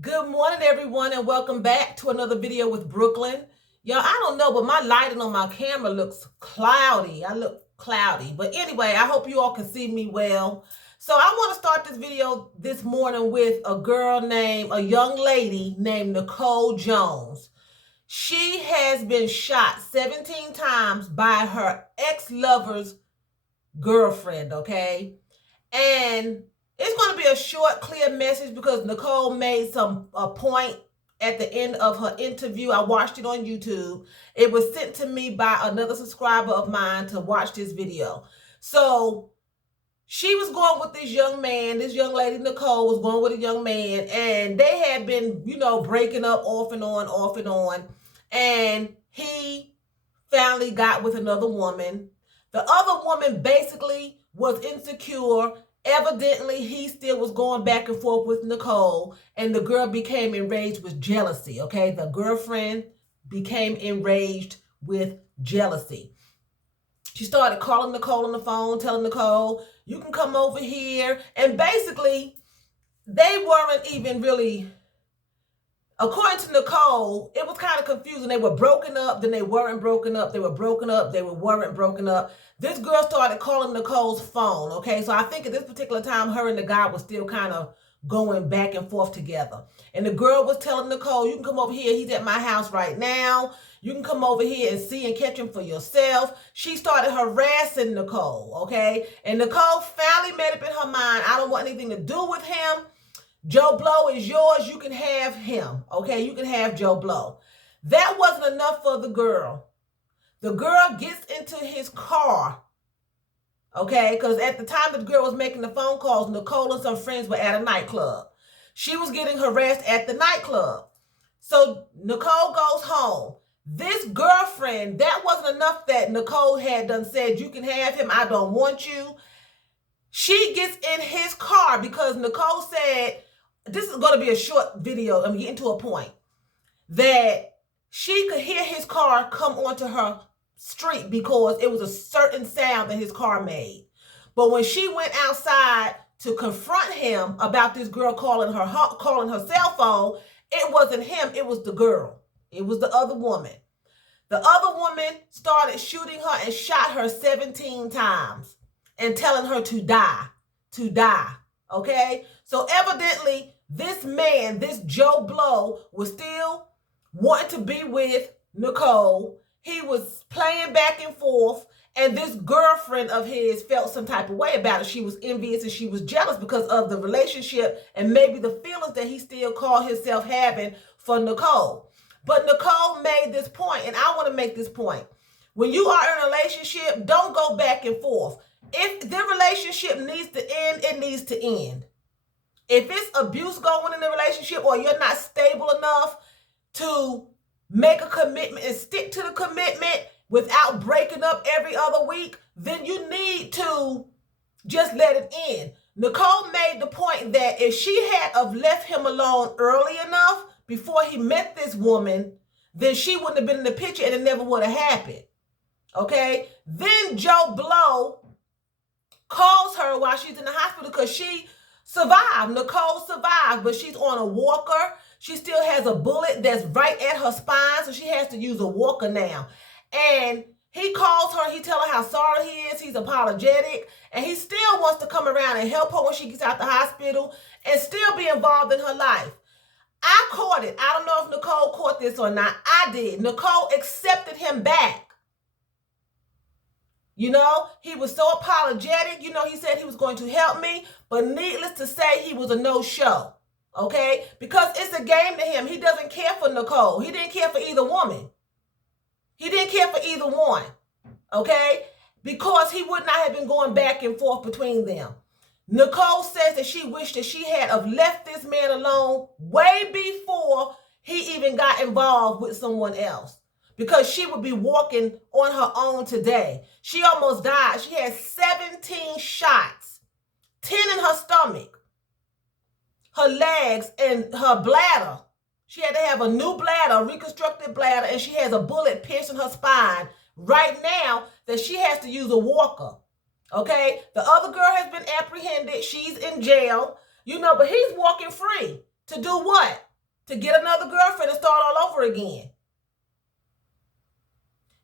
Good morning, everyone, and welcome back to another video with Brooklyn. Y'all, I don't know, but my lighting on my camera looks cloudy. I look cloudy. But anyway, I hope you all can see me well. So I want to start this video this morning with a young lady named Nicole Jones. She has been shot 17 times by her ex-lover's girlfriend, okay? And it's going to be a short, clear message because Nicole made a point at the end of her interview. I watched it on YouTube. It was sent to me by another subscriber of mine to watch this video. So she was going with this young man. This young lady, Nicole, was going with a young man. And they had been, breaking up off and on, off and on. And he finally got with another woman. The other woman basically was insecure. Evidently, he still was going back and forth with Nicole, and the girl became enraged with jealousy. Okay, the girlfriend became enraged with jealousy. She started calling Nicole on the phone, telling Nicole, you can come over here. And basically, they weren't even really, according to Nicole, it was kind of confusing. They were broken up, then they weren't broken up. They were broken up, they weren't broken up. This girl started calling Nicole's phone, okay? So I think at this particular time, her and the guy was still kind of going back and forth together. And the girl was telling Nicole, you can come over here. He's at my house right now. You can come over here and see and catch him for yourself. She started harassing Nicole, okay? And Nicole finally made up in her mind, I don't want anything to do with him. Joe Blow is yours. You can have him. Okay, you can have Joe Blow. That wasn't enough for the girl. The girl gets into his car. Okay, because at the time the girl was making the phone calls, Nicole and some friends were at a nightclub. She was getting harassed at the nightclub. So Nicole goes home. This girlfriend, that wasn't enough that Nicole had done said, you can have him. I don't want you. She gets in his car because Nicole said, this is going to be a short video. I'm getting to a point that she could hear his car come onto her street because it was a certain sound that his car made. But when she went outside to confront him about this girl calling her cell phone, it wasn't him. It was the girl. It was the other woman. The other woman started shooting her and shot her 17 times and telling her to die. Okay? So evidently, this man, this Joe Blow, was still wanting to be with Nicole. He was playing back and forth, and this girlfriend of his felt some type of way about it. She was envious and she was jealous because of the relationship and maybe the feelings that he still called himself having for Nicole. But Nicole made this point, and I want to make this point. When you are in a relationship, don't go back and forth. If the relationship needs to end, it needs to end. If it's abuse going in the relationship or you're not stable enough to make a commitment and stick to the commitment without breaking up every other week, then you need to just let it end. Nicole made the point that if she had have left him alone early enough before he met this woman, then she wouldn't have been in the picture and it never would have happened. Okay? Then Joe Blow calls her while she's in the hospital because she survived. Nicole survived, but she's on a walker. She still has a bullet that's right at her spine, so she has to use a walker now. And he calls her, he tells her how sorry he is, he's apologetic, and he still wants to come around and help her when she gets out the hospital and still be involved in her life. I caught it. I don't know if Nicole caught this or not. I did. Nicole accepted him back. He was so apologetic. He said he was going to help me, but needless to say, he was a no-show, okay? Because it's a game to him. He doesn't care for Nicole. He didn't care for either woman. He didn't care for either one, okay? Because he would not have been going back and forth between them. Nicole says that she wished that she had have left this man alone way before he even got involved with someone else, because she would be walking on her own today. She almost died. She had 17 shots, 10 in her stomach, her legs, and her bladder. She had to have a new bladder, a reconstructed bladder, and she has a bullet piercing her spine right now that she has to use a walker. Okay? The other girl has been apprehended. She's in jail, but he's walking free. To do what? To get another girlfriend and start all over again.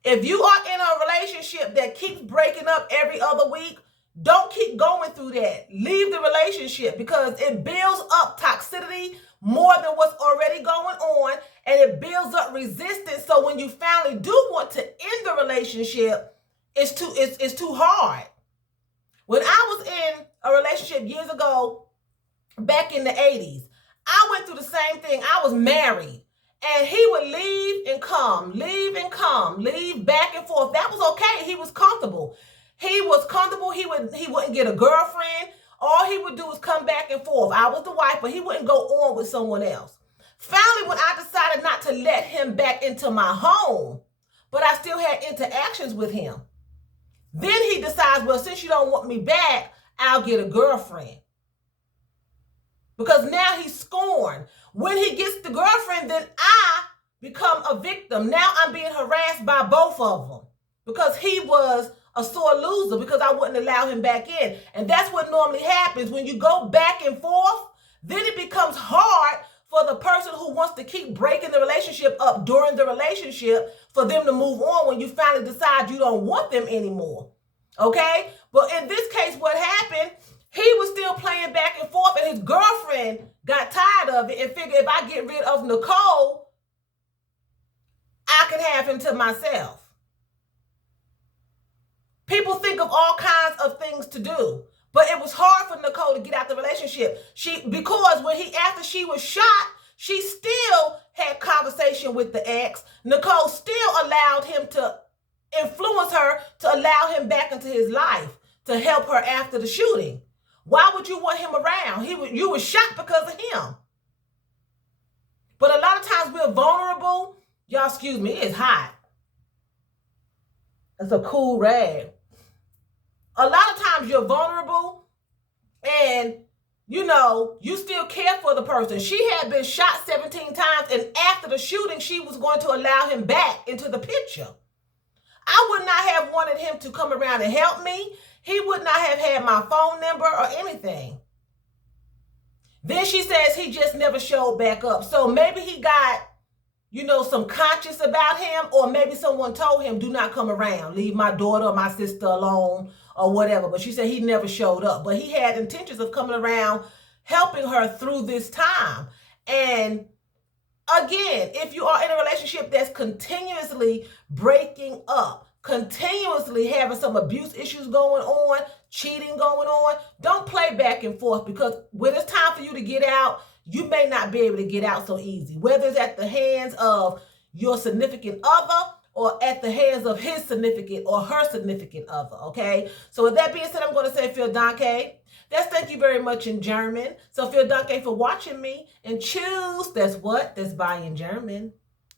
If you are in a relationship that keeps breaking up every other week, don't keep going through that. Leave the relationship because it builds up toxicity more than what's already going on, and it builds up resistance. So when you finally do want to end the relationship, it's too hard. When I was in a relationship years ago, back in the 80s, I went through the same thing. I was married. And he would leave and come, leave and come, leave back and forth. That was okay. He was comfortable. He wouldn't get a girlfriend. All he would do was come back and forth. I was the wife, but he wouldn't go on with someone else. Finally, when I decided not to let him back into my home, but I still had interactions with him, then he decides, well, since you don't want me back, I'll get a girlfriend. Because now he's scorned. When he gets the girlfriend, then I become a victim. Now I'm being harassed by both of them because he was a sore loser because I wouldn't allow him back in. And that's what normally happens. When you go back and forth, then it becomes hard for the person who wants to keep breaking the relationship up during the relationship for them to move on when you finally decide you don't want them anymore. Okay? But in this case, what happened, he was still playing back and forth, and his girlfriend got tired of it and figured if I get rid of Nicole, I can have him to myself. People think of all kinds of things to do, but it was hard for Nicole to get out the relationship. Because after she was shot, she still had conversation with the ex. Nicole still allowed him to influence her to allow him back into his life to help her after the shooting. Why would you want him around? You were shot because of him. But a lot of times we're vulnerable. Y'all, excuse me, it's hot. It's a cool rag. A lot of times you're vulnerable and, you still care for the person. She had been shot 17 times, and after the shooting, she was going to allow him back into the picture. I would not have wanted him to come around and help me. He would not have had my phone number or anything. Then she says he just never showed back up. So maybe he got, some conscience about him, or maybe someone told him, do not come around. Leave my daughter or my sister alone or whatever. But she said he never showed up. But he had intentions of coming around, helping her through this time. And again, if you are in a relationship that's continuously breaking up, continuously having some abuse issues going on, cheating going on, don't play back and forth, because when it's time for you to get out, you may not be able to get out so easy, whether it's at the hands of your significant other or at the hands of his significant or her significant other, okay? So with that being said, I'm going to say vielen Dank. That's thank you very much in German. So vielen Dank for watching me, and choose, that's what? That's bye in German.